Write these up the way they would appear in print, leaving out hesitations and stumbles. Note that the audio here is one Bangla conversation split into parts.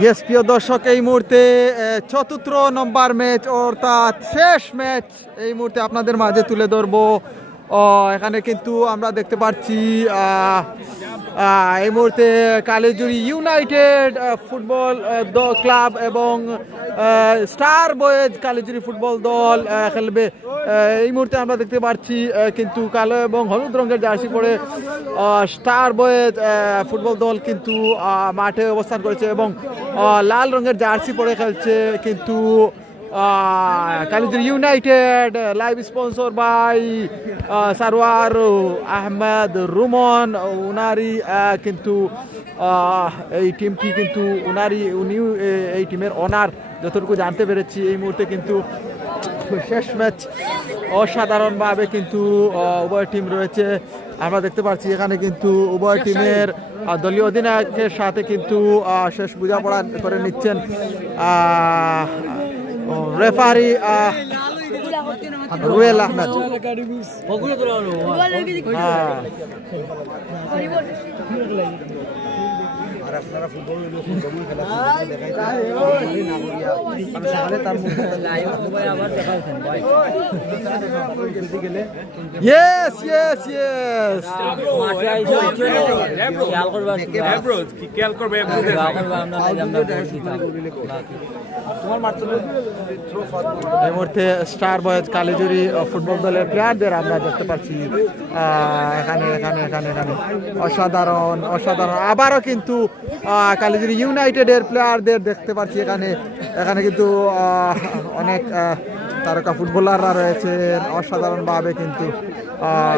ইয়েস প্রিয় দর্শক, এই মুহূর্তে চতুর্থ নম্বর ম্যাচ অর্থাৎ শেষ ম্যাচ এই মুহূর্তে আপনাদের মাঝে তুলে ধরবো। এখানে কিন্তু আমরা দেখতে পাচ্ছি এই মুহূর্তে কালিজুরি ইউনাইটেড ফুটবল ক্লাব এবং স্টার বয়েজ কালিজুরি ফুটবল দল খেলবে। এই মুহূর্তে আমরা দেখতে পাচ্ছি কিন্তু কালো এবং হলুদ রঙের জার্সি পরে স্টার বয়েজ ফুটবল দল কিন্তু মাঠে অবস্থান করেছে এবং লাল রঙের জার্সি পরে খেলছে কিন্তু Kalijuri united. Live sponsor by Sarwar Ahmed Rumon. উনারই কিন্তু এই টিমটি কিন্তু উনিও এই টিমের ওনার, যতটুকু জানতে পেরেছি। এই মুহূর্তে কিন্তু শেষ ম্যাচ অসাধারণভাবে কিন্তু উভয় টিম রয়েছে। আমরা দেখতে পাচ্ছি এখানে কিন্তু উভয় টিমের দলীয় অধিনায়কের সাথে কিন্তু শেষ বোঝাপড়া করে নিচ্ছেন রেফারি রুয়েল আহমেদ। Yes, yes, yes. এই মুহূর্তে স্টার বয়েজ কালিজুরি ফুটবল দলের প্লেয়ারদের আমরা দেখতে পাচ্ছি এখানে এখানে এখানে এখানে অসাধারণ অসাধারণ। আবারও কিন্তু কালিজুরি ইউনাইটেডের প্লেয়ারদের দেখতে পাচ্ছি এখানে এখানে কিন্তু অনেক তারকা ফুটবলাররা রয়েছেন, অসাধারণভাবে কিন্তু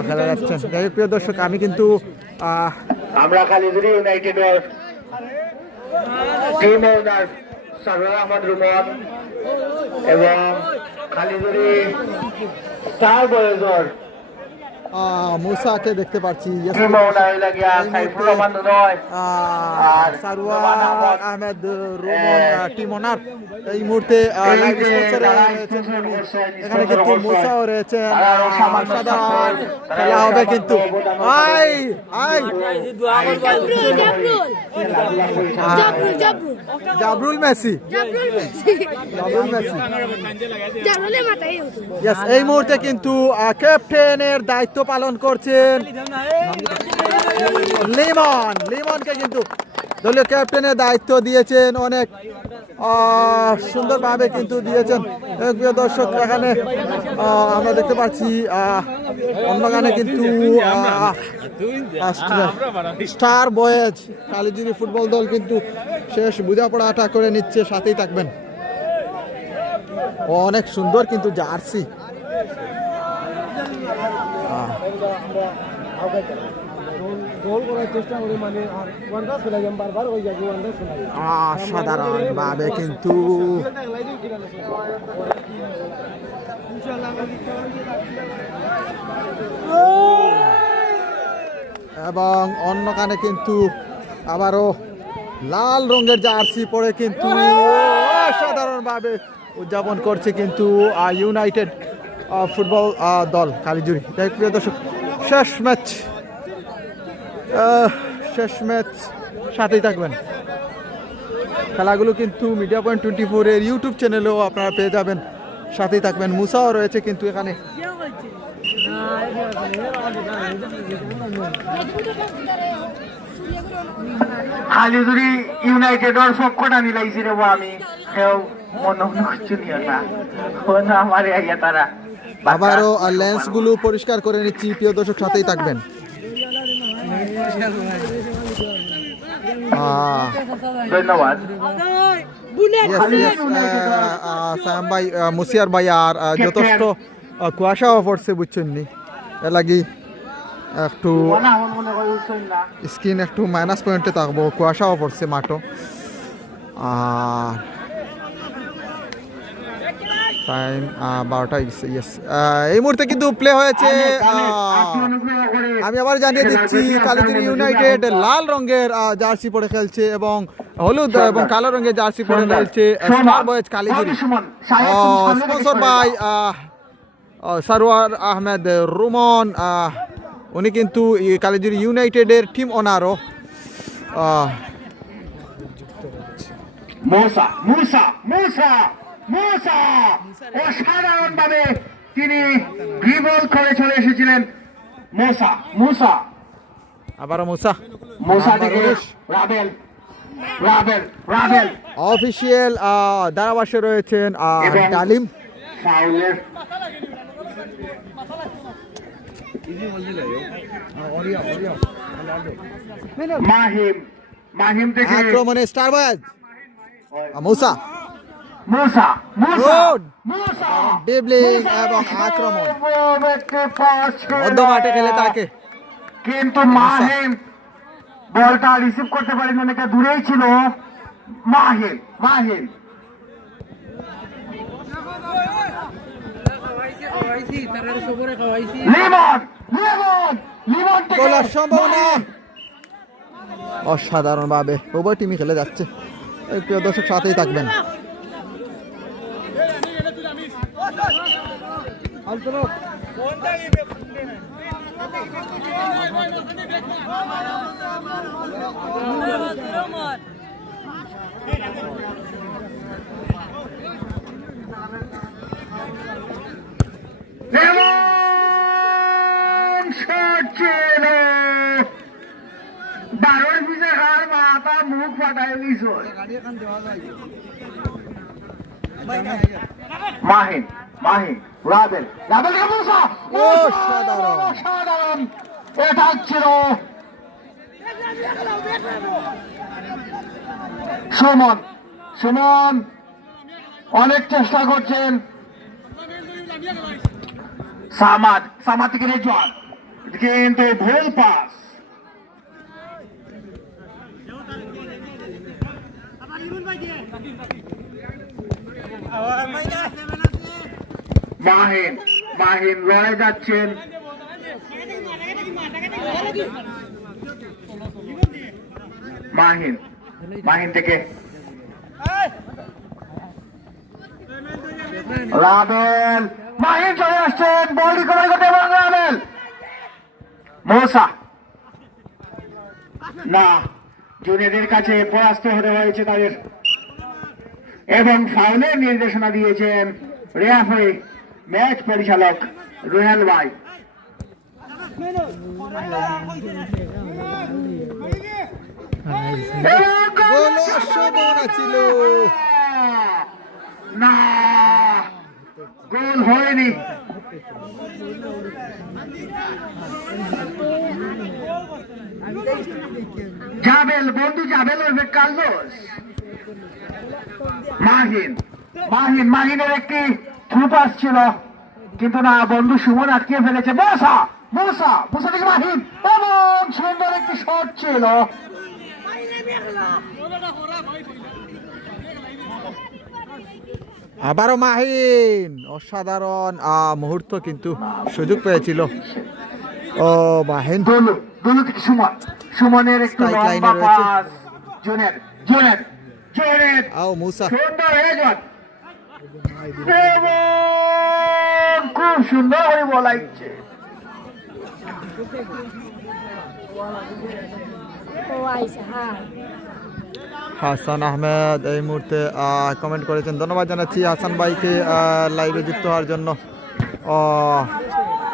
খেলা যাচ্ছেন। যাই হোক প্রিয় দর্শক, আমি কিন্তু আমরা কালিজুরি ইউনাইটেডের টিম ওনার সারওয়ার আহমদ রুমন এবং কালিজুরি স্টার বয়েজর মুসাকে দেখতে পাচ্ছি, সারওয়ার আহমেদ রুমন টিম ওনার। এই মুহূর্তে এখানে কিন্তু মুসাও রয়েছেন। অসাধারণ খেলা হবে কিন্তু জাবরুল মেসি এই মুহূর্তে কিন্তু ক্যাপ্টেনের দায়িত্ব পালন করছেন লিমনকে কিন্তু দলীয় ক্যাপ্টেনের দায়িত্ব দিয়েছেন, অনেক সুন্দরভাবে কিন্তু দিয়েছেন। প্রিয় দর্শক, এখানে আমরা দেখতে পাচ্ছি অন্যখানে কিন্তু স্টার বয়েজ কালিজুরি ফুটবল দল কিন্তু শেষ বোঝাপড়াটা করে নিচ্ছে। সাথেই থাকবেন। অনেক সুন্দর কিন্তু জার্সি। অসাধারণ ভাবে কিন্তু এবং অন্যখানে কিন্তু আবারও লাল রঙের জার্সি পরে কিন্তু অসাধারণভাবে উদযাপন করছে কিন্তু ইউনাইটেড ফুটবল দল কালিজুরি। তাই প্রিয় দর্শক, শেষ ম্যাচ সাথেই থাকবেন। খেলাগুলো কিন্তু মিডিয়া পয়েন্ট 24 এর ইউটিউব চ্যানেলেও আপনারা পেয়ে যাবেন। সাথেই থাকবেন। মুসাও রয়েছে কিন্তু এখানে। কালিজুরি ইউনাইটেডের সবকটা মিলাইছি রে আমি মনে হচ্ছে না আমার তারা আবারও লেন্স গুলো পরিষ্কার করে নিচ্ছি। প্রিয় দর্শক, সাথেই থাকবেন। ধন্যবাদ সায়াম ভাই, মুসিয়ার ভাই। আর যথেষ্ট কুয়াশাও পড়ছে বুঝছেন নি, এর লাগি একটু স্কিন একটু মাইনাস পয়েন্টে থাকবো। কুয়াশাও পড়ছে মাঠও। আর টাইম 12টা। ইয়েস, এই মুহূর্তে কিন্তু প্লে হয়েছে। আমি আবার জানিয়ে দিচ্ছি, কালিজুরি ইউনাইটেড লাল রঙের জার্সি পরে খেলছে এবং হলুদ এবং কালো রঙের জার্সি পরে খেলছে star boys Kalijuri. Sponsor by Sarwar Ahmed Rumon. উনি কিন্তু কালিজুরি ইউনাইটেডের টিম ওনারও। মুসা মুসা মুসা মুসা অসাধারণ ভাবে তিনি ড্রিবল করে চলে এসেছিলেন মুসা মুসা আবারও মুসা মুসা নাম্বার থেকে 19 রাবেল রাবেল রাবেল অফিসিয়াল ধারাভাষ্যে রয়েছেন এবং ডালিম। ফাউলের মাহিম মাহিম থেকে আক্রমণে স্টার বয়েজ মুসা মুসা মুসা Good! মুসা ডিবলিং মুসা এবং আক্রমণ একটি পাস ছিল। মধ্য মাঠে খেলে তাকে কিন্তু মাহিম বলটা রিসিভ করতে পারেন অনেকটা দূরেই ছিল মাহিম মাহিম লিমন লিমন লিমন থেকে গোলের সম্ভাবনা অসাধারণ ভাবে উভয় টিমই খেলে যাচ্ছে। এই প্রিয় দর্শক সাথেই থাকবেন। লিমন শট ছিল 12 পিছে হার মাথা মুখ ফাটাই দিছ মাহিন মাহিন রাবেল রাবেল থেকে মুসা অসাধারণ। অসাধারণ এটা ছিল সুমন সুমন অনেক চেষ্টা করছেন সামাদ সামাদ থেকে রেজওয়ান কিন্তু ভুল পাস মাহিন মাহিন লড়ে যাচ্ছেন মাহিন মাহিন থেকে রাবেল মাহিন চলে আসছেন বল রিকভারি করতে এবং রাবেল মোসা না জুনিয়রদের কাছে পরাস্ত হতে হয়েছে তাদের এবং ফাউলের নির্দেশনা দিয়েছেন রেফারি ম্যাচ পরিচালক রুহেল ভাই গোলের সম্ভাবনা ছিল না গোল হয়নি জাবেল বন্ধু জাবেল ওই কার্লোস মাহিন মাহিন মাহিনের একটি থ্রু পাস ছিল কিন্তু না বন্ধু সুমন আটকে ফেলেছে মোসা মোসা মোসা থেকে মাহিন এবং সুন্দর একটি শট ছিল আবারও মাহিন অসাধারণ মুহূর্ত কিন্তু সুযোগ পেয়েছিল। ও মাহিন দুলু দুলু থেকে সুমন সুমনের একটু Strike line এ লম্বা রয়েছে। পাস জুনের জুনের জুনের আও মুসা সুন্দর হেডশট এবং খুব সুন্দর করে বলাইছে হাসান আহমেদ এই মুহূর্তে কমেন্ট করেছেন, ধন্যবাদ জানাচ্ছি হাসান ভাইকে লাইভে যুক্ত হওয়ার জন্য।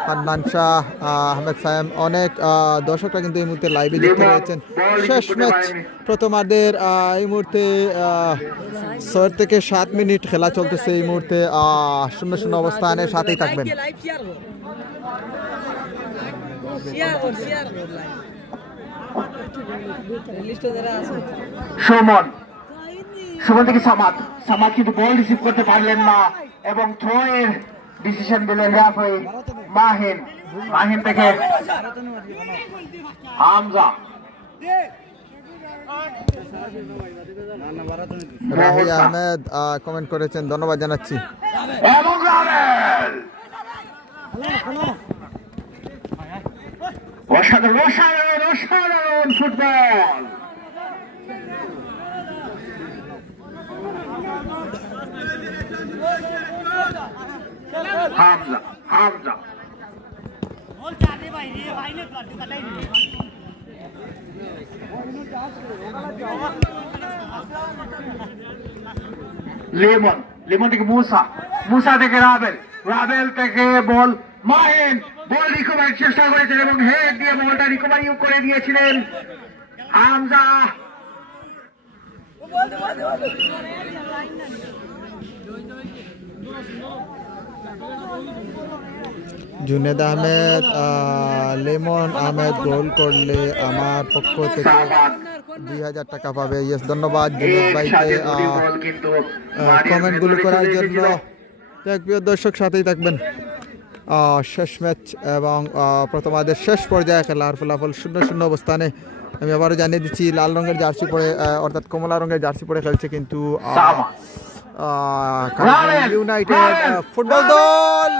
হান্নান শাহ, আহমেদ সায়েম, অনেক দর্শকরা কিন্তু এই মুহূর্তে লাইভে যুক্ত রয়েছেন। শেষ ম্যাচ প্রথমার্ধের এই মুহূর্তে 6 থেকে 7 মিনিট খেলা চলতেছে। এই মুহূর্তে 0-0 অবস্থানে, সাথেই থাকবেন। সুমন সুমন থেকে সামাদ সামাদ কিন্তু বল রিসিভ করতে পারলেন না এবং থ্রো এর ডিসিশন দিলেন রেফারি মাহিন মাহিন থেকে হামজা রাহি আহমেদ কমেন্ট করেছেন, ধন্যবাদ জানাচ্ছি। এবং রাবেল অসাধারণ অসাধারণ অসাধারণ football Hamza Hamza lemon, lemon থেকে মুসা, মুসা থেকে রাবেল, রাবেল থেকে বল মাহিন, বল রিকভারির চেষ্টা করেছেন এবং হেড দিয়ে বলটা রিকভারি করে দিয়েছিলেন হামজা। জুনেদ আহমেদ, লেমন আহমেদ গোল করলে আমার পক্ষ থেকে 2000 টাকা পাবে। ইয়েস, ধন্যবাদ জুনেদ ভাইকে কমেন্টগুলো করার জন্য। প্রিয় দর্শক, সাথেই থাকবেন। শেষ ম্যাচ এবং প্রথমার্ধের শেষ পর্যায়ে খেলার ফলাফল 0-0 অবস্থানে। আমি আবারও জানিয়ে দিচ্ছি, লাল রঙের জার্সি পরে অর্থাৎ কমলা রঙের জার্সি পরে খেলছে কিন্তু ইউনাইটেড ফুটবল দল।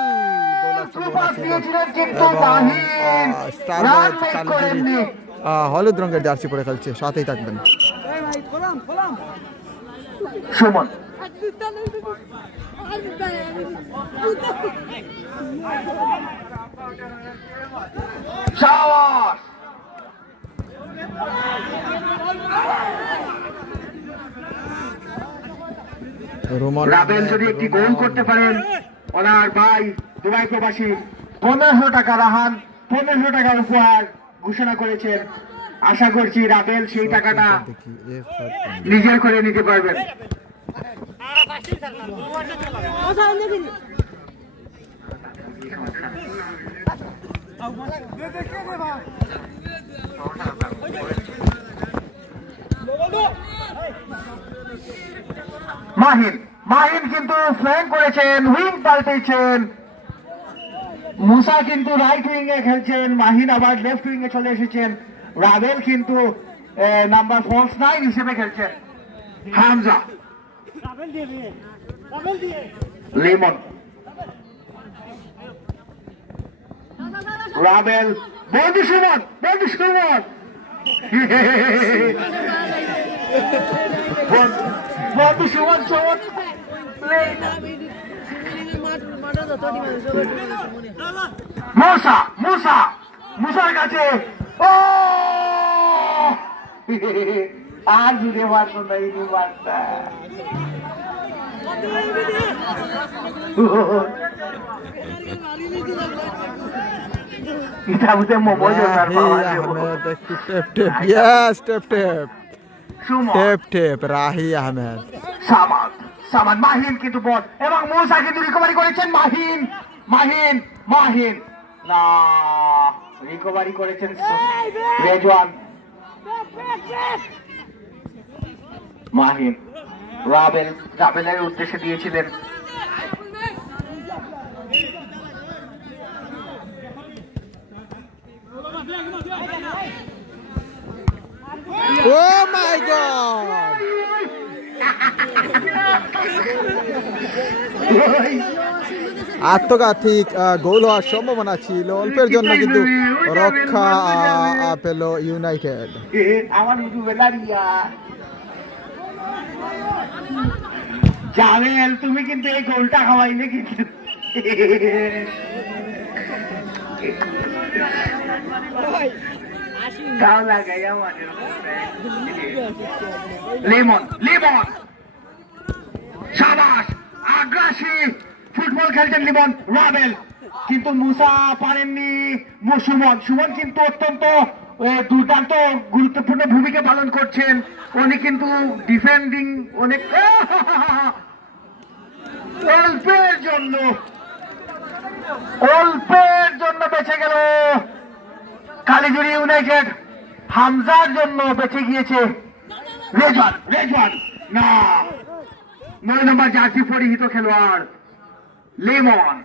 হলুদ রঙের জার্সি পরে খেলছে, সাথেই থাকবেন। সুমন, সাবাস, রাবেল যদি একটি গোল করতে পারেন, ওনার ভাই দুবাই প্রবাসী 1500 টাকা রাহান 1500 টাকার উপহার ঘোষণা করেছেন। আশা করছি রাবেল সেই টাকাটা নিজের করে নিতে পারবেন। মাহিন, মাহিন কিন্তু ফ্ল্যাঙ্ক করেছেন, উইং পাল্টেছেন। মুসা কিন্তু রাইট উইং এ খেলছেন, মাহিন আবার লেফট উইং এ চলে এসেছেন। রাবেল কিন্তু নাম্বার 9 হিসেবে খেলছেন। হামজা, লেমন, রাবেল, বন্ধু সুমন, বন্ধু সুমন, বন্ধু সুমন, সুমন মুসা, মুসা, মুসার কাছে ও আর জুড়ে মারতো না, ইনি মারতা। এটা বুঝে মোবাইল দরকার পাওয়া যাবে। একটু টেপ টেপ, ইয়েস টেপ টেপ, টেপ টেপ, রাহি আহমেদ। সামাদ, সামাদ, মাহিন কিন্তু বল এবং মুসা কিন্তু রিকভারি করেছেন। মাহিন, মাহিন, মাহিন না, রিকভারি করেছেন রেজওয়ান। মাহিন, রাবেল, রাবেলের উদ্দেশ্যে দিয়েছিলেন। Oh my God! আত্মঘাতিক গোল হওয়ার সম্ভাবনা ছিল, অল্পের জন্য কিন্তু রক্ষা পেল ইউনাইটেড। আমার জামেল, তুমি কিন্তু এই গোলটা খাওয়াইলে কিন্তু গাও লাগাইয়া মানে। লেমন, লেমন, সাবাস, আগ্রাসী ফুটবল খেলছেন লিমন। রাবেল কিন্তু মুসা পারেননি। সুমন, সুমন কিন্তু অত্যন্ত দুর্দান্ত গুরুত্বপূর্ণ ভূমিকা পালন করছেন। উনি কিন্তু ডিফেন্ডিং অনেক অল্পের জন্য, অল্পের জন্য বেঁচে গেল কালীজুড়ি ইউনাইটেড। হামজার জন্য বেঁচে গিয়েছে রেজওয়ান। রেজওয়ান না, 9 নম্বর জার্সি পরিহিত খেলোয়াড় লেমন।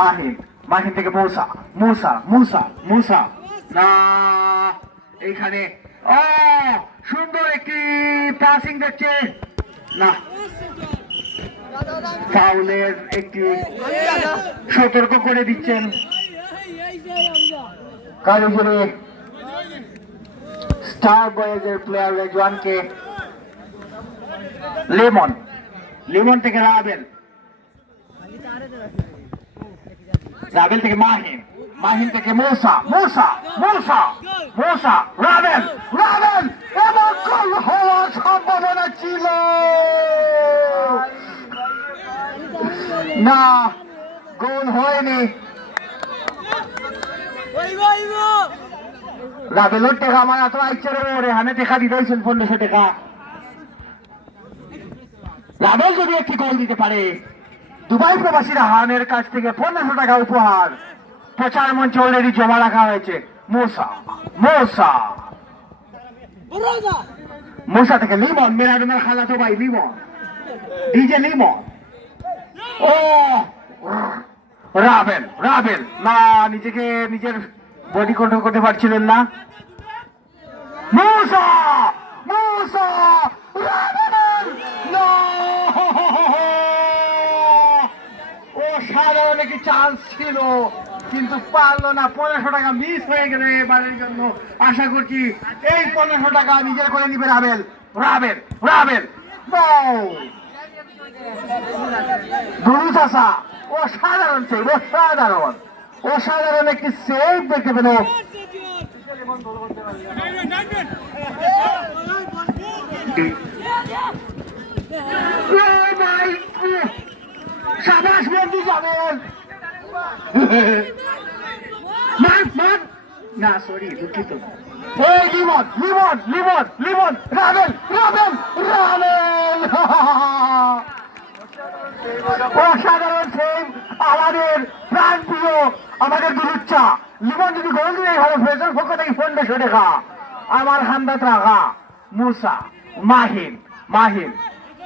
মাহিন, মাহিন থেকে মুসা, মুসা, মুসা, মুসা না, এইখানে সুন্দর একটি পাসিং দেখছে না, ফাউলের একটি সতর্ক করে দিচ্ছেন কালীজুড়ি স্টার বয়েজের প্লেয়ার রেজওয়ানকে। লেমন, লেমন থেকে রাবেল, রাবেল থেকে মাহিন, মাহিন থেকে মুসা, মুসা, মুসা, মুসা, রাবেল, রাবেল, এবং গোল হওয়ার সম্ভাবনা ছিল না, গোল হয়নি। রাবেলের টাকা আমার এত ইচ্ছা রে, হানে টাকা দিতেছেন 1500 টাকা। রাবেল যদি একটি গোল দিতে পারে, দুবাই প্রবাসী রাহানের কাছ থেকে 1500 টাকা উপহার প্রচার মঞ্চে অলরেডি জমা রাখা হয়েছে। মুসা, মুসা, মুসা থেকে লিমন, মেরাডোনার খালাতো ভাই লিমন, ডিজে লিমন। ও রাবেল, রাবেল না, নিজেকে নিজের বডি কন্ট্রোল করতে পারছিলেন না। মুসা, মুসা, রাবেল না, ও সাধারণ একটি চান্স ছিল কিন্তু পারলো না। 1500 টাকা মিস হয়ে গেল এবারের জন্য। আশা করছি এই 1500 টাকা নিজের করে নিবে রাবেল, রাবেল, রাবেল। দুরু চাষা অসাধারণ সেভ, অসাধারণ, অসাধারণ একটি সেভ দেখতে পেল। সাবাস বন্ধু যাবেন না, সরি দুঃখিত। এই লিমন, লিমন, লিমন, লিমন, রাবেল, রাবেল, রাবেল, অসাধারণ সেভ আমাদের প্রাণ প্রিয়, আমাদের দুরুচ্চা লিমন যদি গোল দিয়ে ভালো ফেসের পক্ষ থেকে 1500 টাকা আমার হান্দাত রাখা। মুসা, মাহিন, মাহিন,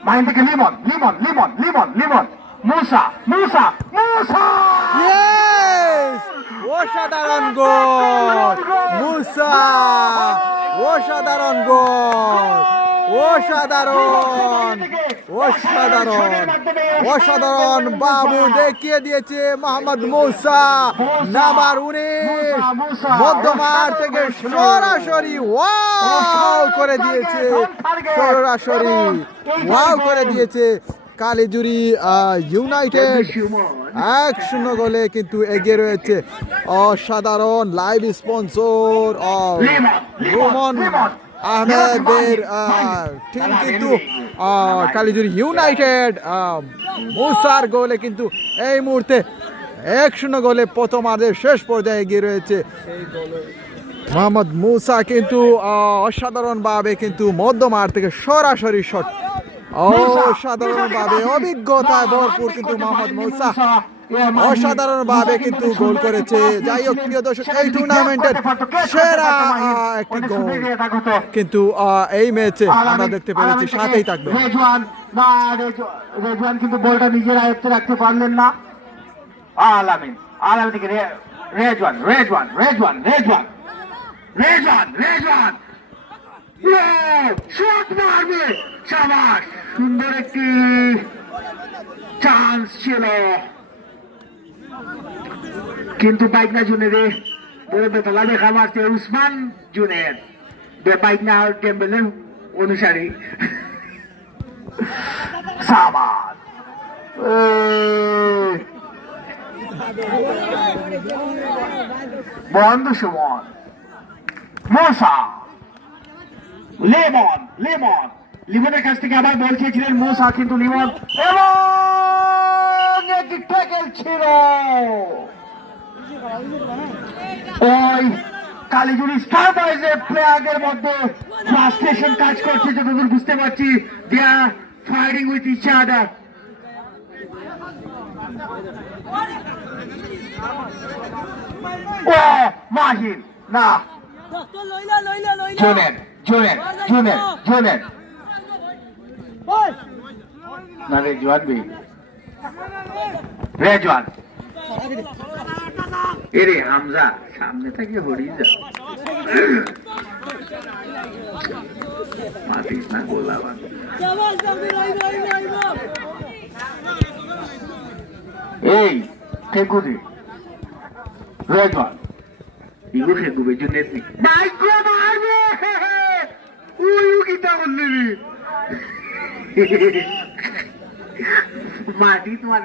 মাহিন থেকে লিমন, লিমন, লিমন, লিমন, লিমন, মুসা, মুসা, মুসা, অসাধারণ গোল মুসা, অসাধারণ গোল, অসাধারণ, অসাধারণ, অসাধারণ বাবু দেখিয়ে দিয়েছে মোহাম্মদ মুসা, নাম্বার 19 মধ্যমাঠ থেকে সরাসরি ওয়াও করে দিয়েছে, সরাসরি ওয়াও করে দিয়েছে। কালিজুরি ইউনাইটেড 1-0 গোলে কিন্তু এগিয়ে রয়েছে। অসাধারণ লাইভ স্পন্সর রুমন আহমেদের টিম কিন্তু কালিজুরি ইউনাইটেড মুসার গোলে কিন্তু এই মুহূর্তে 1-0 গোলে প্রথমার্ধের শেষ পর্যায়ে এগিয়ে রয়েছে। মোহাম্মদ মুসা কিন্তু অসাধারণভাবে কিন্তু মধ্যমাঠ থেকে সরাসরি শট, অসাধারণভাবে অভিজ্ঞতায় ভরপুর কিন্তু মোহাম্মদ মুসা অসাধারণভাবে কিন্তু গোল করেছে। যাই হোক প্রিয় দর্শক, এই টুর্নামেন্টের সেরা একটি গোল কিন্তু এই ম্যাচে আমরা দেখতে পেরেছি। সাথেই থাকবে রেজওয়ান কিন্তু বলটা নিজের আয়ত্তে রাখতে পারলেন না। আলামিন, আলামিন থেকে রেজওয়ান, রেজওয়ান, রেজওয়ান, রেজওয়ান, রেজওয়ান, রেজওয়ান শট মারবে, শাবাশ, সুন্দর একটি চান্স ছিল কিন্তু বাইক না জুনেরে বড় বেতলা দেখা মারছে উসমান জুনের বাইক না টেম্বেলের অনুসারী। শাবাশ, বন্ধু সুমন, মুসা, লেমন, লেমন, লিমনের কাছ থেকে আবার বল খেয়েছিলেন মুসা কিন্তু লিমন এবং একটি ট্যাকেল ছিল। ওই কালিজুরি স্টার বয়েজের প্লেয়ারদের মধ্যে ফ্রাস্ট্রেশন কাজ করছে যতদূর বুঝতে পারছি। They are fighting with each other. ও মাহিন না, জুনেদ, জুনেদ, জুনেদ, জুনেদ না, রেজওয়ান বি, রেজওয়ান, এরে হামজা সামনে থেকে হরিয়ে যাও, মাতিস না গোলা। এই ঠেকুদি রেজওয়ান ইগো ঠেকুবে জুনেদ নি মাইক্রো মারবে, ওই গীতা বললি মাটি তোমার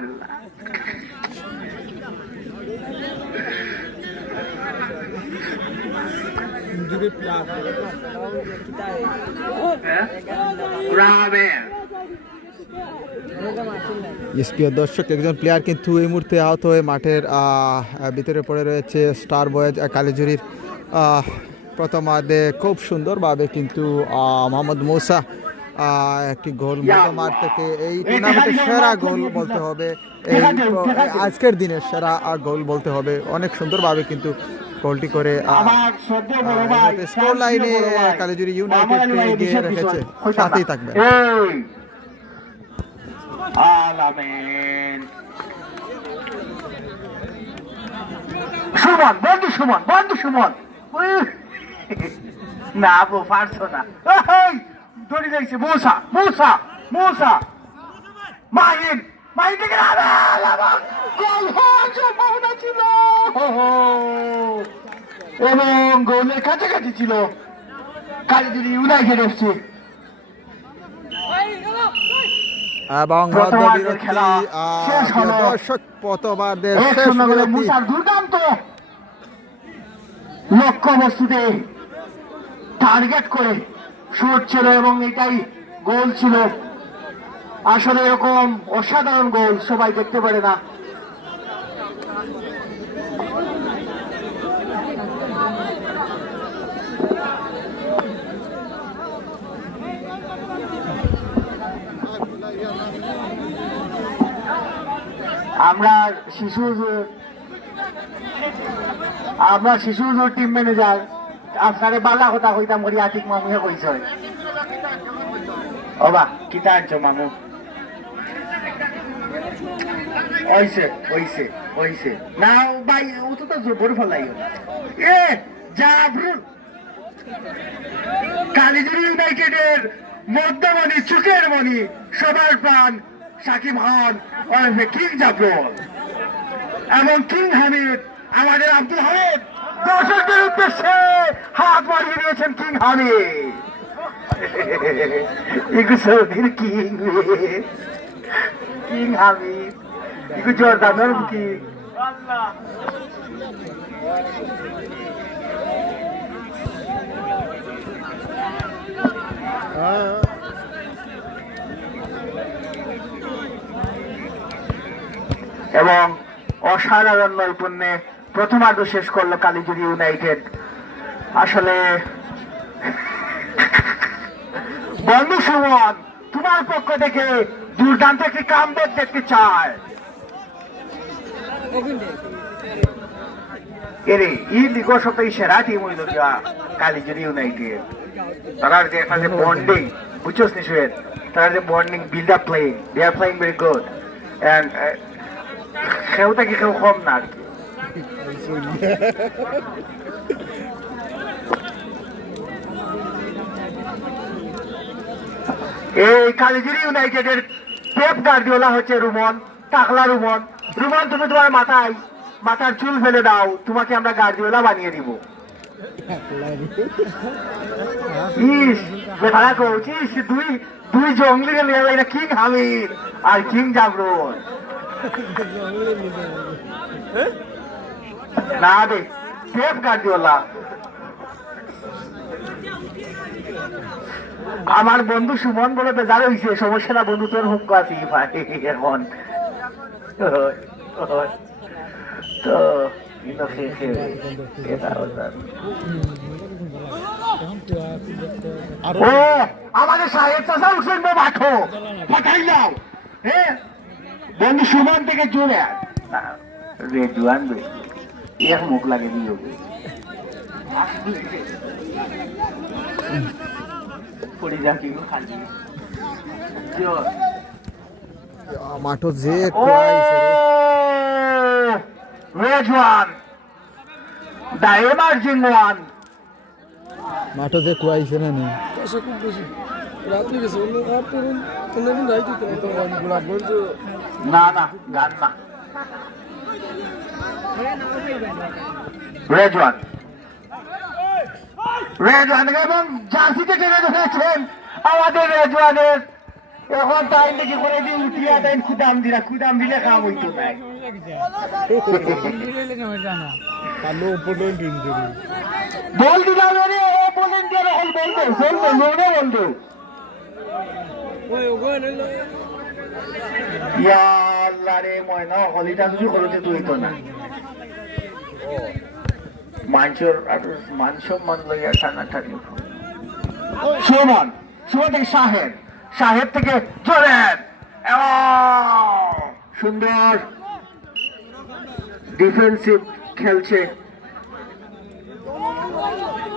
প্রিয় দর্শক, একজন প্লেয়ার কিন্তু এই মুহূর্তে আহত হয়ে মাঠের ভিতরে পড়ে রয়েছে। স্টার বয়েজ কালীজুরির প্রথমার্ধে খুব সুন্দরভাবে কিন্তু মোহাম্মদ মৌসা একটি গোল মার থেকে এই টুর্নামেন্টের সেরা গোল বলতে হবে, এই আজকের দিনের সেরা গোল বলতে হবে। অনেক সুন্দরভাবে কিন্তু গোলটি করে স্কোর লাইনে কালীজুরি ইউনাইটেডকে এগিয়ে রেখেছে। সাথেই থাকবে সুমন, বন্ধু সুমন, বন্ধু সুমন। না বো পারছো না, দড়ি যাইছে। মৌসা, মৌসা, মৌসা, মাহিন, মাহিন থেকে গোল হওয়ার সম্ভাবনা ছিল এবং গোলের কাছাকাছি ছিল কালীজুরি ইউনাইটেড এফসি। এবং দর্শক প্রথমার্ধের শেষ বিরতি দুর্দান্ত লক্ষ্য বস্তুতে টার্গেট করে শট ছিল এবং এটাই গোল ছিল। আসলে এরকম অসাধারণ গোল সবাই দেখতে পারে না। আমরা শিশুর টিম ম্যানেজার আপনারে বালা কথা কইতাম করি আতিক মামুহে কইছে ওবা কিতা আনছো মামু ওইছে ওইছে ওইছে না ভাই ও তো জবর ফলাইও এ জাবরুল কালীজুরি ইউনাইটেডের মধ্যমণি চুকের মণি সবার প্রাণ সাকিব খান ওরফে কিং জাফর এবং কিং হামিদ আমাদের আব্দুল হামিদ দর্শকদের উদ্দেশ্যে হাত বাড়িয়ে দিয়েছেন king Hamid. King king Hamid ইকু জোরদার কি এবং অসাধারণ নৈপুণ্যে প্রথমার্ধ শেষ করলো কালীজুরি ইউনাইটেড। আসলে বন্ধু সুমন, তোমার পক্ষ থেকে দুর্দান্ত একটি কামব্যাক দেখতে চায়। এরে ই লিগর সপ্তাহে সেরা টিম হইল কালীজুরি ইউনাইটেড। তারা যে একটা যে বন্ডিং বুঝছোস নিশ্চয়, তারা যে bonding build up playing, they are playing very good and খেউটা কি কেউ কম না আর কি। এই কালীজুরি ইউনাইটেডের পেপ গার্দিওলা হচ্ছে রুমন, টাকলা রুমন। রুমন, তুমি তোমার মাথার চুল ফেলে দাও, তোমাকে আমরা গার্দিওলা বানিয়ে দিব। দুই জঙ্গলি কিং হামিদ আর কিং জাফরুল না দে পেপ গার্দিওলা। আমার বন্ধু সুমন বলে বেজার হয়েছে, সমস্যা না বন্ধু, তোর হুক আছে এখন তো আমাদের সাহেব চাষা উঠছেন মাঠো পাঠাই যাও। হ্যাঁ বন্ধু সুমন থেকে জোরে রেজুয়ান এক মুখ লাগে দিয়ে পড়ে যা কি খালি মাঠো যে রেজওয়ান দা এমার্জিং ওয়ান। মাঠো যে কুয়াইছে না নি খুব বেশি রাত্রি গেছে অন্যদিন যাই না না গান না। রেজওয়ান এবং জার্সিতে টেনে ধরেছেন আমাদের রেজওয়ানের এখন তাই নাকি করে দিয়ে উঠিয়া দেন খুদাম দিলে কাম হইতো না বল দিলাম রে ও বলেন দিয়ে হল বলবো চলবে লোনে বলবো ইয়া আল্লাহ রে ময়না হলিটা যদি করতে তুই তো না মান লইয়া টানাটানি সুমন থেকে সাহেব থেকে চলেন সুন্দর ডিফেন্সিভ খেলছে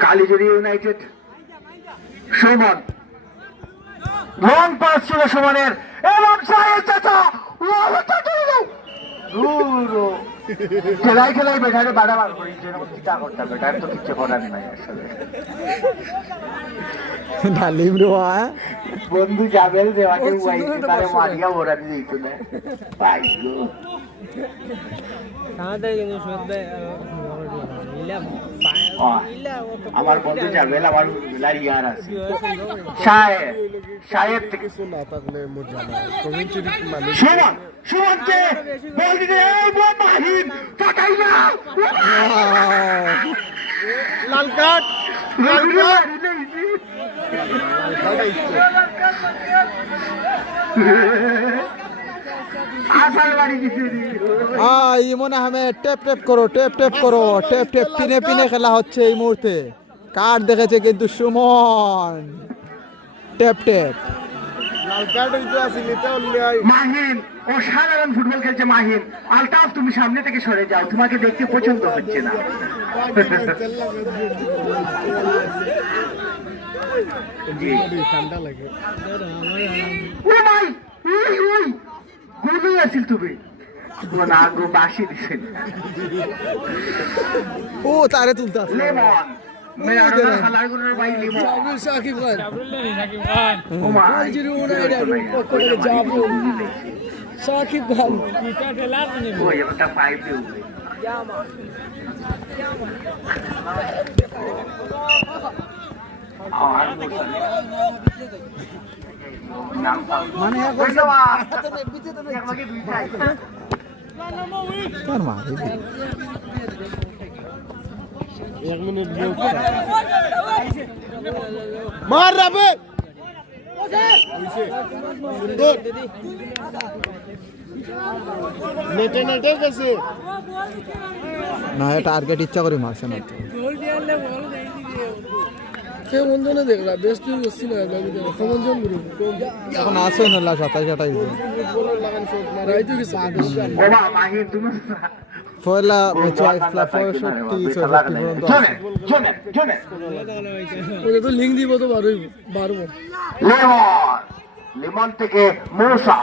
কালীজুরি ইউনাইটেড সুমন লং পাস ছিল সুমনের এবং সাহেব চাচা খেলাই বেটারে বাড়াবার করি যেরকম চিন্তা করতাম বেটার তো কিছু করার নাই আসলে ডালিম রোয়া বন্ধু যাবেল দেওয়াকে তারে মারিয়া ওরানি দিত না ভাই আমার বন্ধু যাবেল আমার ইয়ার আছে শায়ের থেকে না থাকলে মজা না কমিউনিটি মানে সুমনকে বল দিতে এই বল মাহিন কাটাই না লাল কার্ড মনে হমে টেপ পিনে খেলা হচ্ছে এই মুহূর্তে কার্ড দেখেছে কিন্তু সুমন টেপ লাল কার্ড হইতো আসলে তো মাহিন অসাধারণ ফুটবল খেলছে মাহিন আলতাফ তুমি সামনে থেকে সরে যাও তোমাকে দেখতে পছন্দ হচ্ছে না ঠান্ডা লাগে গুলি আছিল তুমি না গো বাসি দিছেন ও তারে তুলতা লেমন মেরাডোনা খালাগুলোর ভাই লেমন সাকিব খান ওমা সাকিব খান ওই একটা পাইপ দিও মানে কার মারি এক মিনিট মার রাবে সুন্দর নেটে গেছে না টার্গেট ইচ্ছা করে মারছে না তো কেউ মঞ্জনে দেখলা বেশ তুই বসছি না মঞ্জন এখন আসে না 27-28 মারাইতে গেছে বাবা মাহিন তুমি ফলা মেচা ফলা 60 পর্যন্ত জনে ওকে তো লিংক দিব তো বারবো লেমন থেকে মুসা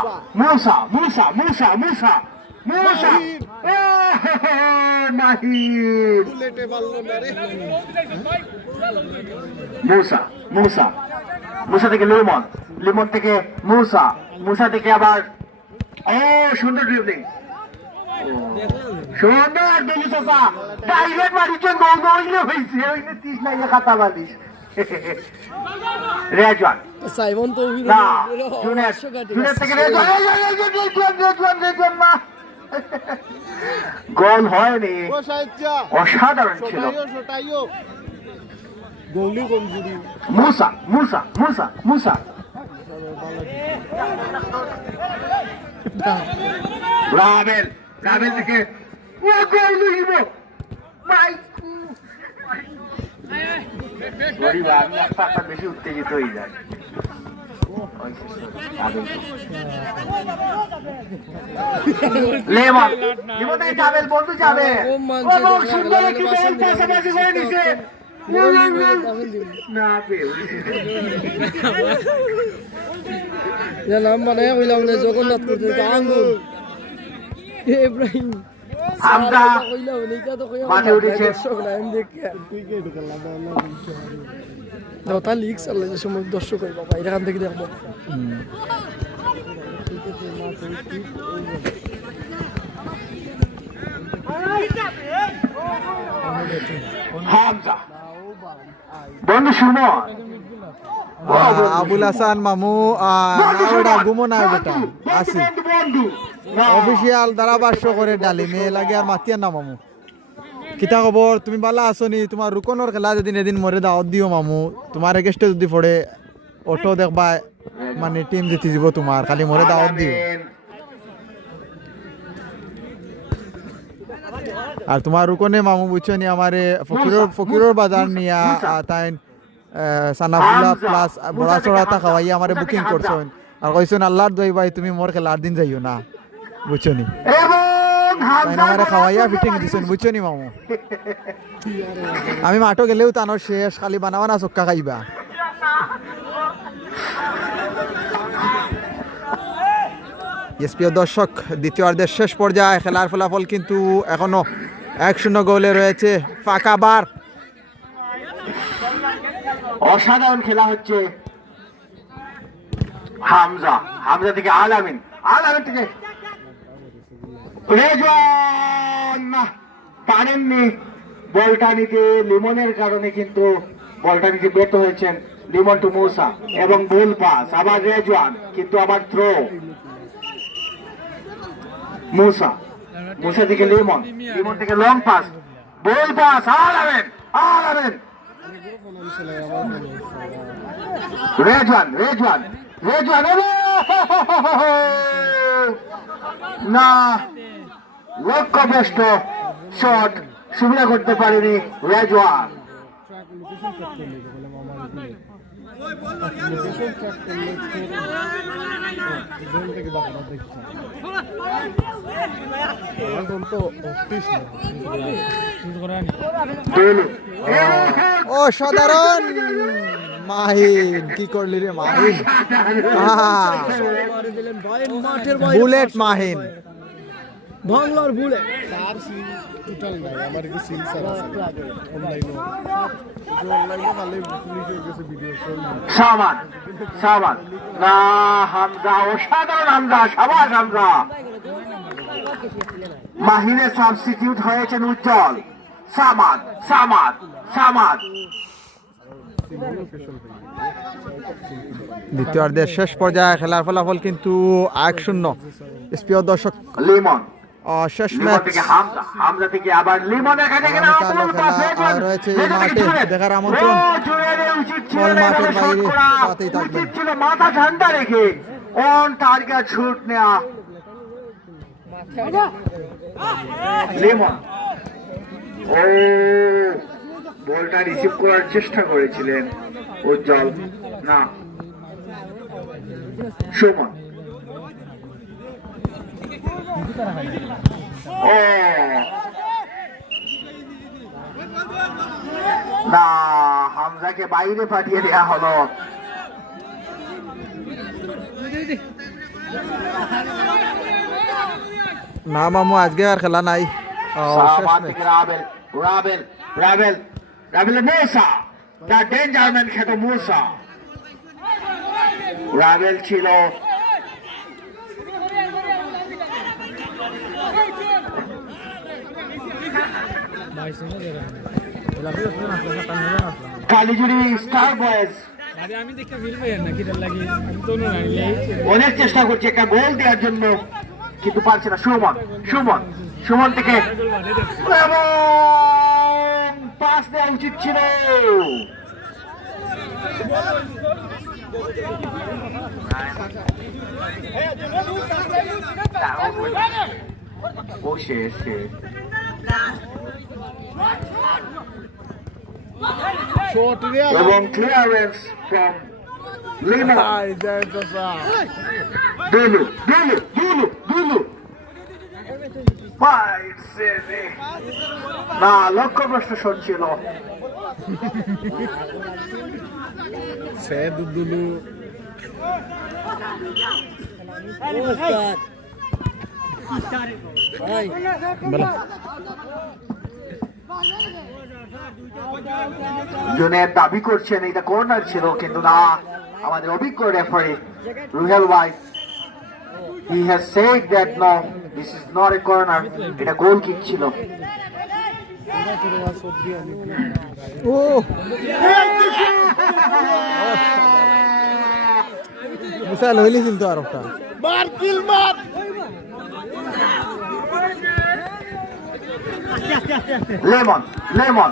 মাহিন বুলেটে পারলো না রে মুসা থেকে লেমন থেকে মুসা থেকে আবার সুন্দর ড্রিবলিং সুন্দর দিলি চাচা ডাইরেক্ট মারিছে নইলে হইছে ওইনে 30 লাইয়া খাতা বালিশ রেজওয়ান সাইমন তো না জুনের থেকে রেজওয়ান মা গোল হয়নি ও সাইজা অসাধারণ ছিল গোলি কমজুরি মুসা রাবেল থেকে ও গোল লইব মাইকু গরিব আমি একটা বেশি উত্তেজিত হয়ে যায় লেমন যাবেল বন্ধু যাবে সুন্দর একটু পাশাপাশি করে নিছে না নাম মানে হইলাম না জগন্নাথ করতে আঙ্গুর ইব্রাহিম আমরা হইলাম না তো কইয়া মাঠে উঠেছে দর্শক না আমি দেখি ক্রিকেট খেলা দাও লিগ চলে যে সময় দর্শক হই বাবা এখান থেকে দেখবো হামজা বন্ধু সুমন আবুল হাসান মামু না বেটা ঘুমো না বেটা আসি অফিসিয়াল ধারাভাষ্য করে ডালি মেয়ে লাগে আর মাতিয়ার না মামু কিতা খবর তুমি বালা আসনি তোমার রুকনের খেলা যদি এদিন মরে দাওয়াত দিও মামু তোমার এগেস্টে যদি পড়ে অটো দেখবা মানে টিম জিতে যাব তোমার খালি মরে দাওয়াত দিও আর তোমার রুকনে মামু বুঝছো নি আমারে ফকিরর বাজার নিয়া তাই সানাফুলা প্লাস বড়া চড়াটা খাওয়াই আমারে বুকিং করছেন আর কইছেন আল্লাহর দই ভাই তুমি মোর খেলার দিন যাইও না বুঝছো নি তাই আমারে খাওয়াইয়া ফিটিং দিছেন বুঝছো নি মামু আমি মাঠও গেলেও তানোর শেষ খালি বানাবা না চক্কা খাইবা প্রিয় দর্শক দ্বিতীয়ার্ধের শেষ পর্যায়ে খেলার ফলাফল কিন্তু এখনো 1-0 গোলে রয়েছে ফাঁকা বার অসাধারণ খেলা হচ্ছে হামজা থেকে আলামিন থেকে রেজওয়ান পারেননি বলটা নিতে লিমনের কারণে কিন্তু বলটা নিতে ব্যর্থ হয়েছেন লিমন টু মুসা এবং ভুল পাস আবার রেজওয়ান কিন্তু আবার থ্রো মুসা থেকে লিমন থেকে লং পাস বল পাস আলামিন রেজওয়ান না লক্ষ্যভ্রষ্ট শট সুবিধা করতে পারেনি রেজওয়ান অসাধারণ মাহিন কি করলি রে মাহিন বুলেট মাহিন বাংলার বুলেট তার সিন টোটাল নাই আমার কি সিন স্যার আছে অনলাইনে ভালো পুলিশের কাছে ভিডিও কল সামান না হামজা অসাধারণ হামজা শাবাশ হামজা মাহিনের সাবস্টিটিউট হয়েছেন উজ্জ্বল সামাদ দ্বিতীয়ার্ধের শেষ পর্যায়ে খেলার ফলাফল কিন্তু 1-0 প্রিয় দর্শক লিমন শেষ ম্যাচ থেকে হামজা থেকে আবার লিমনের কাছে গেল রয়েছে এই মাঠে দেখার আমন্ত্রণ বল মাঠের বাইরে সাথেই থাকবেন ছিল মাথা ঠান্ডা রেখে অন টার্গেট শুট নেয়া লিমন ও বলটা রিসিভ করার চেষ্টা করেছিলেন উজ্জ্বল না সুমন না হামজাকে বাইরে পাঠিয়ে দেওয়া হলো না মামু আজকে আর খেলা নাই রাবেল মুসা দা ডেঞ্জারম্যান খ্যাত মুসা রাবেল ছিল কালীজুড়ি স্টার বয়েজ অনেক চেষ্টা করছে একটা গোল দেওয়ার জন্য কিন্তু পারছে না সুমন থেকে পাস দেওয়া উচিত ছিল ও শেষ এবং ক্লিয়ারেন্স ফ্রম লিমন দুলু না লক্ষ্যভ্রষ্ট শট ছিল জুনের দাবি করছেন এটা কর্নার ছিল কিন্তু না আমাদের অভিজ্ঞ রেফারি রুহেল ভাই he has said that no this is not a corner এটা গোল কিক ছিল ও মুসাইল হইলি কিন্তু আর একটা মার কিল মার লেমন লেমন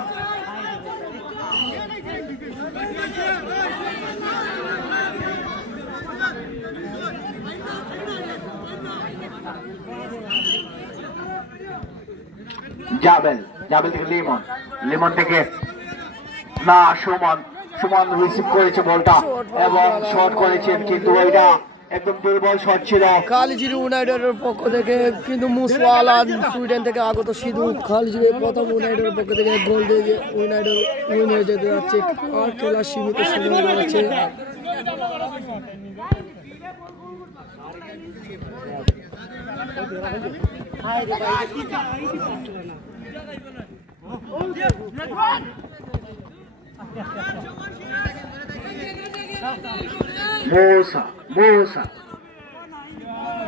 জাবেল জাবেল থেকে লিমন লিমন থেকে না সুমন সুমন রিসিভ করেছে বলটা এবং শট করেছেন কিন্তু ওইটা একদম দুর্বল শট ছিল কালিজিরি ইউনাইটেডের পক্ষ থেকে কিন্তু মুসওয়ালা সুইডেন থেকে আগত সিধু কালিজিরি প্রথম ইউনাইটেডের পক্ষ থেকে গোল দিয়ে ইউনাইটেড উইন হয়ে যেতে যাচ্ছে আর খেলা সীমিত সময় রয়েছে মোসা মোসা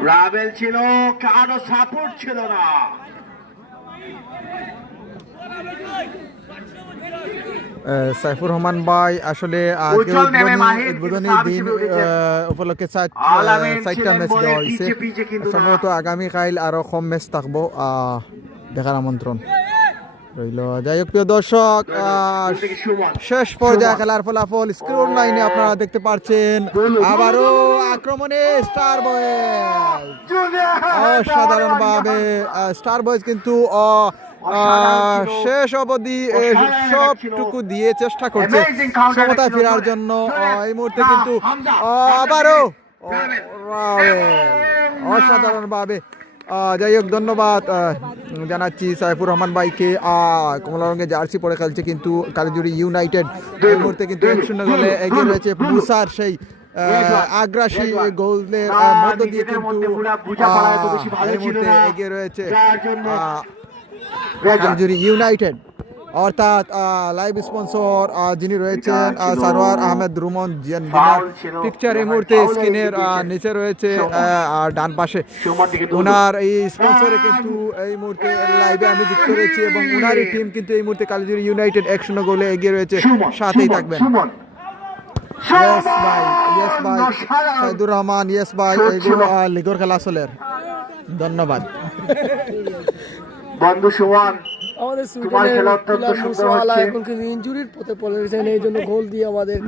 রাবেল ছিল কারো সাপোর্ট ছিল না সাইফুর রহমান ভাই আসলে আজকে উদ্বোধনী দিন উপলক্ষে 4টা ম্যাচ দেওয়া হয়েছে সম্ভবত আগামী কাল আরো কম ম্যাচ থাকবো দেখার আমন্ত্রণ রইল যাই হোক প্রিয় দর্শক শেষ পর্যায়ে খেলার ফলাফল স্ক্রিন লাইনে আপনারা দেখতে পাচ্ছেন আবারও আক্রমণে স্টার বয়েজ অসাধারণ ভাবে স্টার বয়েজ কিন্তু শেষ অবধি সবটুকু দিয়ে চেষ্টা করছে সমতায় ফেরার জন্য এই মুহূর্তে কিন্তু আবারও অসাধারণ ভাবে যাই হোক ধন্যবাদ জানাচ্ছি সাইফুর রহমান ভাইকে কমলা রঙের জার্সি পরে খেলছে কিন্তু কালিজুরি ইউনাইটেড এই মুহূর্তে কিন্তু 1-0 গোলে এগিয়ে রয়েছে মুসার সেই আগ্রাসী গোলের মধ্য দিয়ে কিন্তু এই মুহূর্তে এগিয়ে রয়েছে কালিজুরি ইউনাইটেড অর্থাৎ লাইভ স্পন্সর যিনি রয়েছেন সারোয়ার আহমেদ রুমন পিকচার এই মুহূর্তে স্ক্রিনের নিচে রয়েছে ডান পাশে ওনার এই স্পন্সরে কিন্তু এই মুহূর্তে লাইভে আমি যুক্ত রয়েছি এবং ওনারই টিম কিন্তু এই মুহূর্তে কালিজুরি ইউনাইটেড 1-0 গোলে এগিয়ে রয়েছে সাথেই থাকবেন ইয়েস ভাই সাইদুর রহমান ইয়েস ভাই লিগর খেলা চলের ধন্যবাদ বন্ধু সুমন আমাদের সুইডেনের প্লেয়ার মুসওয়ালা এখন কিন্তু ইনজুরির পথে পড়ে গেছেন এই জন্য গোল দিয়ে আমাদের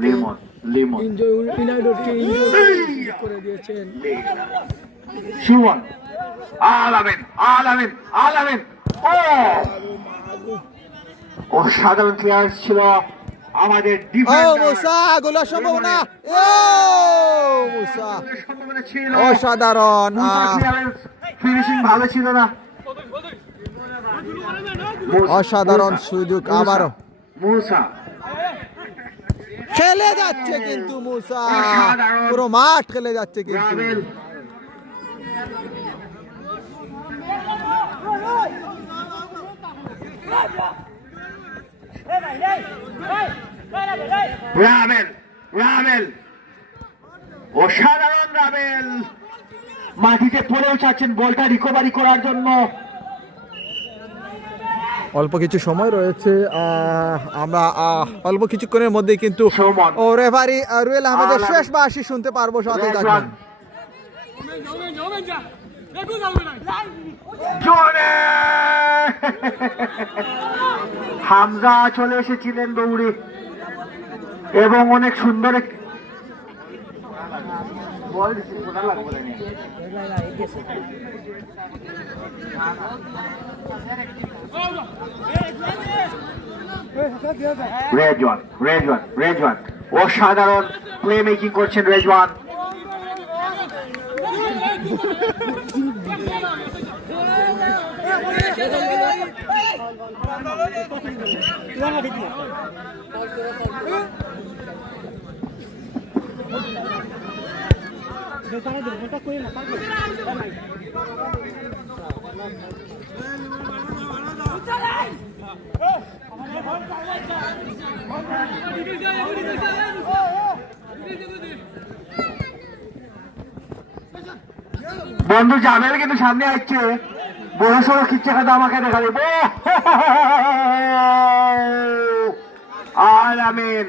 ইউনাইটেডকে ইনজুরি করে দিয়েছেন সুমন আলামিন আলামিন আলামিন ও সাধারণ প্লেয়ার ছিল আমাদের ডিফেন্ডার মুসা গোলের সম্ভাবনা মুসা অসাধারণ ফিনিশিং ভালো ছিল না অসাধারণ সুযোগ আবারও মুসা খেলে যাচ্ছে কিন্তু মুসা পুরো মাঠ খেলে যাচ্ছে কিন্তু রাবেল অসাধারণ রাবেল মাটিতে পড়েও চাচ্ছেন বলটা রিকভারি করার জন্য অল্প কিছু সময় রয়েছে আমরা অল্প কিছুক্ষণের মধ্যে কিন্তু রেফারি রুয়েল আহমেদের শেষ বাঁশি শুনতে পারবো সাথে থাকবেন হামজা চলে এসেছিলেন দৌড়ে এবং অনেক সুন্দর রেজওয়ান অসাধারণ প্লে মেকিং করছেন রেজওয়ান বন্ধু জাবেল কিন্তু সামনে আসছে বড় সড়ো খিচ্ছে খাতা আমাকে দেখা দেবো আলামিন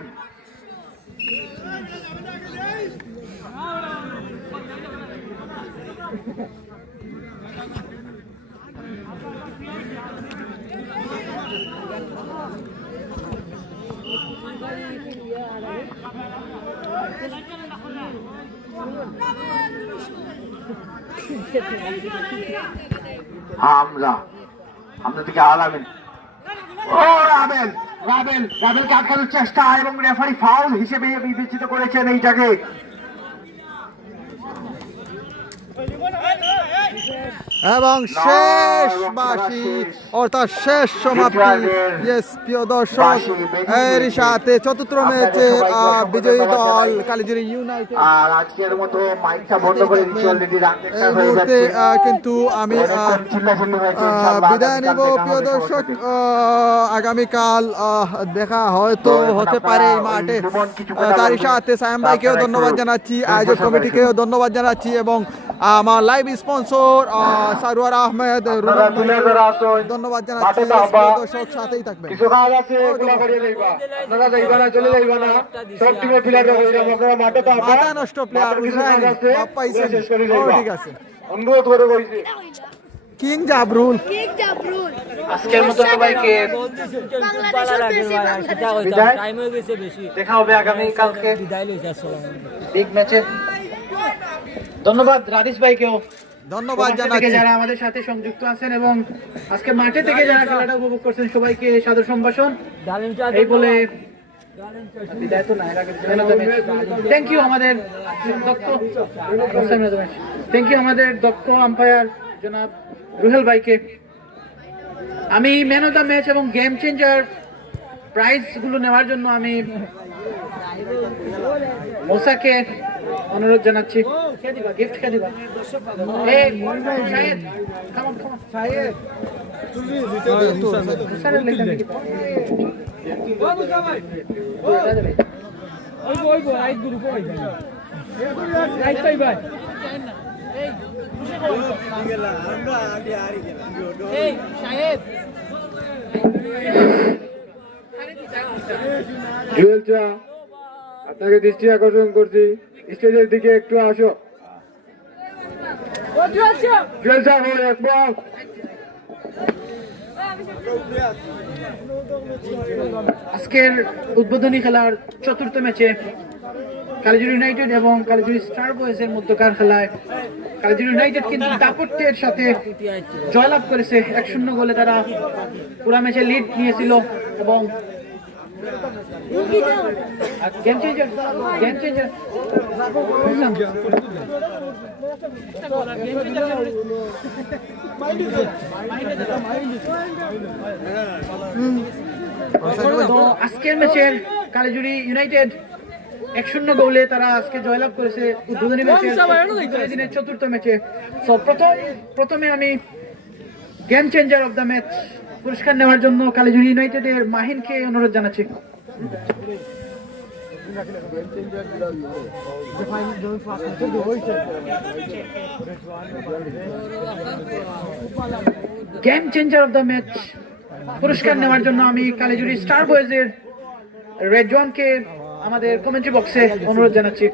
হামজা থেকে আলামিন, ও রাবেলকে আটকানোর চেষ্টা এবং রেফারি ফাউল হিসেবে বিবেচিত করেছেন এইটাকে। এবং শেষ বাঁশি অর্থাৎ শেষ সমাপ্তি। ইয়েস প্রিয় দর্শক, এর সাথে চতুর্থ ম্যাচের বিজয়ী দল কালিজিরি ইউনাইটেড। আর আজকের মতো মাইকটা বন্ধ করে দিচ্ছি, অলরেডি রান এই মুহূর্তে কিন্তু আমি বিদায় নিব প্রিয় দর্শক। আগামীকাল দেখা হয়তো হতে পারে এই মাঠে। তারই সাথে সায়াম ভাইকেও ধন্যবাদ জানাচ্ছি, আয়োজক কমিটিকেও ধন্যবাদ জানাচ্ছি এবং আমার লাইভ স্পন্সর সারোয়ার আহমেদ ধন্যবাদ জানাচ্ছি। দর্শক সাথেই থাকবেন। কিছু কাজ আছে, এগুলো করিয়ে যাইবা, আপনারা যাইবা না, চলে যাইবা না, সব টিমের প্লেয়াররা আপনারা মাঠে তো মাথা নষ্ট প্লেয়ার ঠিক আছে, অনুরোধ করে কইছি। কিং জাবরুল আজকের মতো সবাইকে বিদায়, দেখা হবে আগামী কালকে বিগ ম্যাচে। ধন্যবাদ রাদিস ভাইকেও ধন্যবাদ জানাচ্ছি, যারা আমাদের সাথে সংযুক্ত আছেন এবং আজকে মাঠে থেকে যারা খেলাটা উপভোগ করছেন সবাইকে সাদর সম্ভাষণ এই বলে বিদায় তো না, থ্যাংক ইউ আমাদের দক্ষ আম্পায়ার জনাব রুহেল ভাইকে। আমি ম্যান অফ দ্য ম্যাচ এবং গেম চেঞ্জার প্রাইজ গুলো নেওয়ার জন্য আমি মোসাকে অনুরোধ জানাচ্ছি। গিফট কে দিবা? জুয়েল চা, আপনাকে দৃষ্টি আকর্ষণ করছি, স্টেজের দিকে একটু আসো। জুয়েল চা, আজকের উদ্বোধনী খেলার চতুর্থ ম্যাচে কালিজিরি ইউনাইটেড এবং কালিজিরি স্টার বয়েজ এর মধ্যকার খেলায় কালিজিরি ইউনাইটেড কিন্তু দাপটের সাথে জয়লাভ করেছে। 1-0 গোলে তারা পুরা ম্যাচে লিড নিয়েছিল এবং গেম চেঞ্জার আজকের ম্যাচের কালিজিরি ইউনাইটেড 1-0 গোলে তারা আজকে জয়লাভ করেছে উদ্বোধনী ম্যাচের দিনের চতুর্থ ম্যাচে। তো প্রথমে আমি game changer of the match পুরস্কার নেওয়ার জন্য কালিজিরি ইউনাইটেডের মাহিনকে অনুরোধ জানাচ্ছি। Game changer of the match পুরস্কার নেওয়ার জন্য আমি কালিজিরি স্টার বয়েজের রেজওয়ানকে আমাদের কমেন্ট্রি বক্সে অনুরোধ জানাচ্ছি।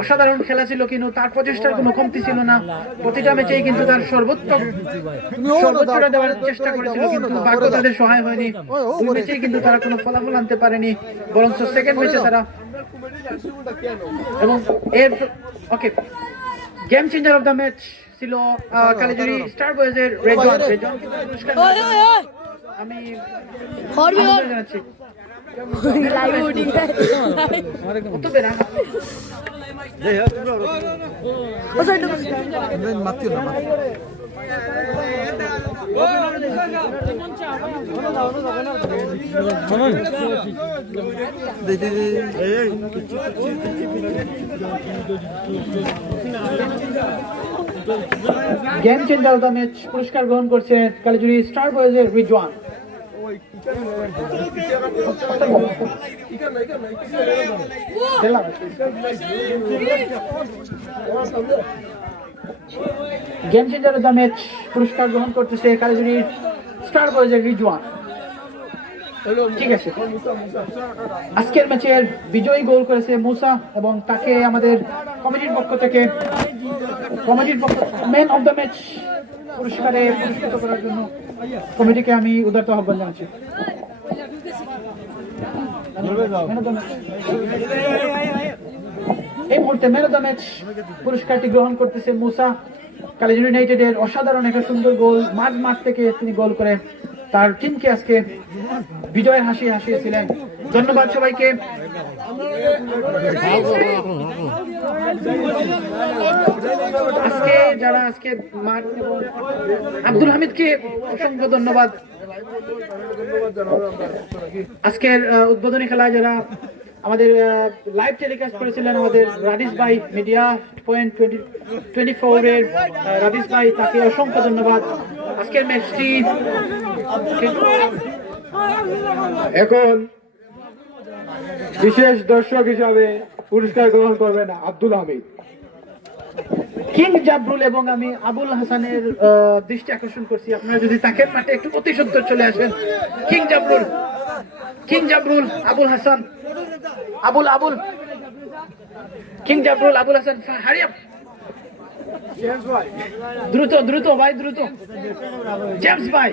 অসাধারণ খেলা ছিল কিন্তু তার প্রচেষ্টার কোনো কমতি ছিল না, প্রতিটা ম্যাচেই কিন্তু তার সর্বোচ্চটা দেওয়ার চেষ্টা করেছিল কিন্তু ভাগ্য তাদের সহায় হয়নি। দুই ম্যাচেই কিন্তু তারা কোনো ফলাফল আনতে পারেনি, বরঞ্চ সেকেন্ড ম্যাচে তারা এবং okay game changer of the match ছিল কালিজিরি স্টার বয়েজের রেজওয়ান পুরস্কার আমি জানাচ্ছি। Game changer of the match পুরস্কার গ্রহণ করছে কালিজিরি স্টার বয়েজের Rizwan. Game changer of the match পুরস্কার গ্রহণ করতেছে কালিজিরি স্টার বয়েজের রিজওয়ান। ঠিক আছে, আজকের ম্যাচের বিজয়ী গোল করেছে মুসা এবং তাকে আমাদের কমিটির পক্ষ থেকে ম্যান অফ দ্য ম্যাচ পুরস্কারে পুরস্কৃত করার জন্য কমিটিকে আমি উদারত আহ্বান জানাচ্ছি। এই মুহূর্তে ম্যান অফ দ্য ম্যাচ পুরস্কারটি গ্রহণ করতেছে মুসা। কালিজুর ইউনাইটেডের অসাধারণ একটা সুন্দর গোল, মাঠ থেকে তিনি গোল করে তার টিমকে আজকে বিজয়ের হাসি হাসিয়েছিলেন। ধন্যবাদ সবাইকে। আজকে মাঠ এবং আব্দুল হামিদকে অসংখ্য ধন্যবাদ। আজকের উদ্বোধনী খেলায় যারা আমাদের লাইভ টেলিকাস্ট করেছিলেন, আমাদের রাদিস ভাই, মিডিয়া পয়েন্ট 24 এর রাদিস ভাই, তাকে অসংখ্য ধন্যবাদ। আজকের ম্যাচটি এখন বিশেষ দর্শক হিসাবে পুরস্কার গ্রহণ করবেন আব্দুল হামিদ। কিং জাবরুল এবং আমি আবুল হাসানের দৃষ্টি আকর্ষণ করছি, আপনারা যদি তাকে মাঠে একটু অতি সত্তর চলে আসেন। King Jabrul, Abul Hasan, Abul king Jabrul, Abul Hasan, hurry up, দ্রুত ভাই, দ্রুত। জেমস ভাই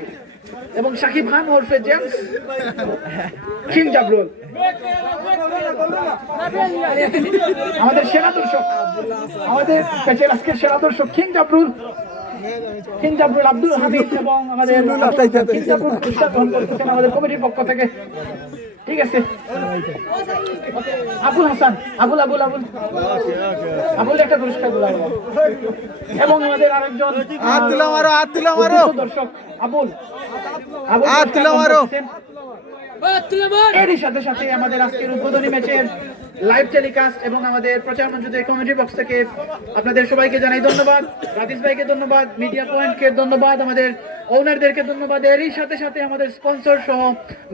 এবং সাকিব খান ওরফে জেমস। কিং জাবরুল আমাদের সেরা দর্শক, আমাদের ম্যাচের আজকের সেরা দর্শক কিং জাবরুল, আব্দুল হামিদ এবং আমাদের কিং জাবরুল পুরস্কার গ্রহণ করতেছেন আমাদের কমিটির পক্ষ থেকে। ঠিক আছে, আবুল হাসান, আবুল একটা পুরস্কার দিলাম এবং আমাদের আরেকজন দর্শক আবুল এরই সাথে সাথে আমাদের আজকের উদ্বোধনী ম্যাচের লাইভ টেলিকাস্ট এবং আমাদের প্রচার মঞ্চের কমিটি বক্স থেকে আপনাদের সবাইকে জানাই ধন্যবাদ। রাদিস ভাইকে ধন্যবাদ, মিডিয়া পয়েন্টকে ধন্যবাদ, আমাদের ওনারদেরকে ধন্যবাদ। এরই সাথে সাথে আমাদের স্পন্সর সহ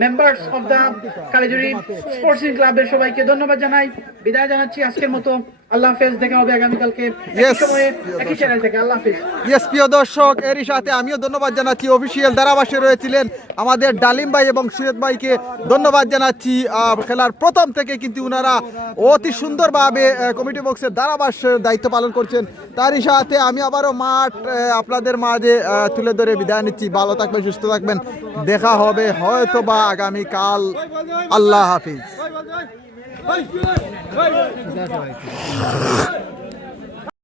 মেম্বার্স অফ দ্য কালিজুরি স্পোর্টস ক্লাবের সবাইকে ধন্যবাদ জানাই। বিদায় জানাচ্ছি আজকের মতো। আল্লাহ হাফেজ, দেখা হবে আগামীকালকে একই সময়ে একই চ্যানেল থেকে। আল্লাহ হাফেজ। প্রিয় দর্শক, এরই সাথে আমিও ধন্যবাদ জানাচ্ছি অফিসিয়াল ধারাভাষ্যে রয়েছিলেন আমাদের ডালিম ভাই এবং সুয়েদ ভাইকে ধন্যবাদ জানাচ্ছি। খেলার প্রথম থেকে কিন্তু ওনারা অতি সুন্দরভাবে কমিটি বক্সের ধারাভাষ্যের দায়িত্ব পালন করছেন। তারই সাথে আমি আবারও মাঠ আপনাদের মাঝে তুলে ধরে বিদায় নিচ্ছি। ভালো থাকবেন, সুস্থ থাকবেন, দেখা হবে হয়তো বা আগামীকাল। আল্লাহ হাফিজ।